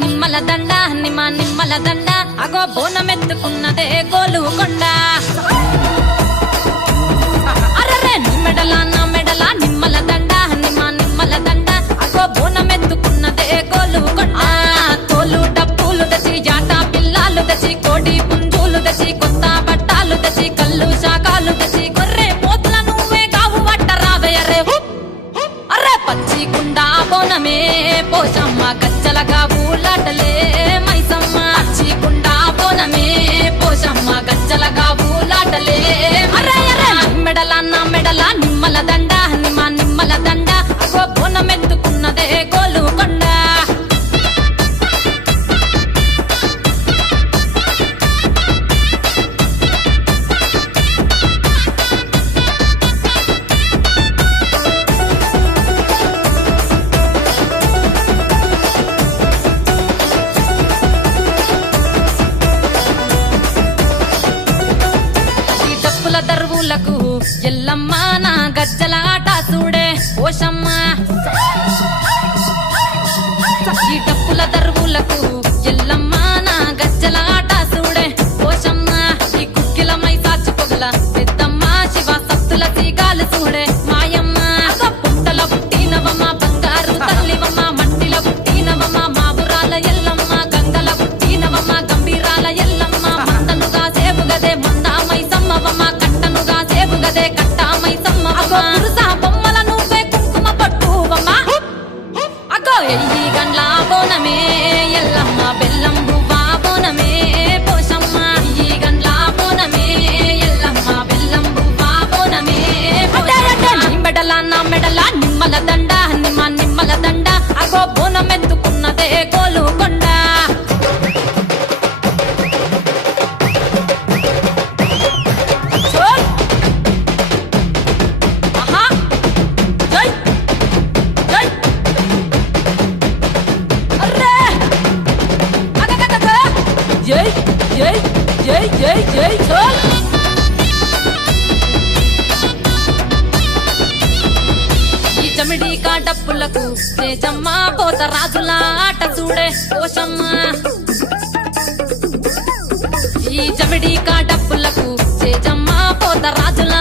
నిమ్మల దండ నిమ్మల దండ అగో బోనమెత్తుకున్నదే గోలుకొండ అరరే నిమ్మెడల నా మెడల నిమ్మల దండ నిమ్మల దండ అగో బోనమెత్తుకున్నదే గోలుకొండ తోలు డప్పులు దచి జాట పిల్లాలు దచి కోడి పుంజులు దచి కొత్త బట్టాలు దచి కళ్ళు శాకాలు దచి గొర్రె పోతుల నువ్వే కావు వట్టరావే అరే అరే పచ్చి కుండా బోనమే పోషమ్మ గచ్చలగా ఊలాటలే మైసమ్మ పచ్చి కుండా బోనమే పోషమ్మ గచ్చలగా ఊలాటలే అరే అరే మెడల నా మెడల నిమ్మల దండ నిమ్మల దండ అగో బోనమెత్తుకున్నదే గోలుకొండ దర్వులకు ఎల్లమ్మ నా గజ్జల ఆట చూడే ఓషమ్మ ఈ డప్పుల దర్వులకు ఎల్లమ్మ నా గజ్జల ఆట చూడే ఓషమ్మ ఈ కుక్కిల మై సాచి పొగల పెద్దమ్మ శివ సత్తుల తీగాలు చూడే మాయమ్మ పుట్టల పుట్టినవమ్మ బంగారు తల్లివమ్మ మట్టిల పుట్టినవమ్మ మాబురాల ఎల్లమ్మ గంగల పుట్టినవమ్మ గంభీరాల ఎల్లమ్మ మందనుగా సేపుగదే మందా మైసమ్మవమ్మ గదే కట్టామై సమ్మవమ్మ పురుసా బొమ్మల నువ్వే కుంకుమ పట్టువమ్మ అగో ఎయ్యి గండ్ల బోనమే ఎల్లమ్మ బెల్లం బువ్వా బోనమే పోషమ్మ ఈ గండ్ల బోనమే ఎల్లమ్మ బెల్లం బువ్వా బోనమే మెడల నా మెడల నిమ్మల దండ నిమ్మల దండ అగో బోనమెత్తుకున్నదే గోలుకొండ ఈ జమిడి డప్పులకు తేజమ్మ పోత రాజుల ఆట చూడే పోషమ్మ ఈ జమిడి డప్పులకు తేజమ్మ పోత రాజుల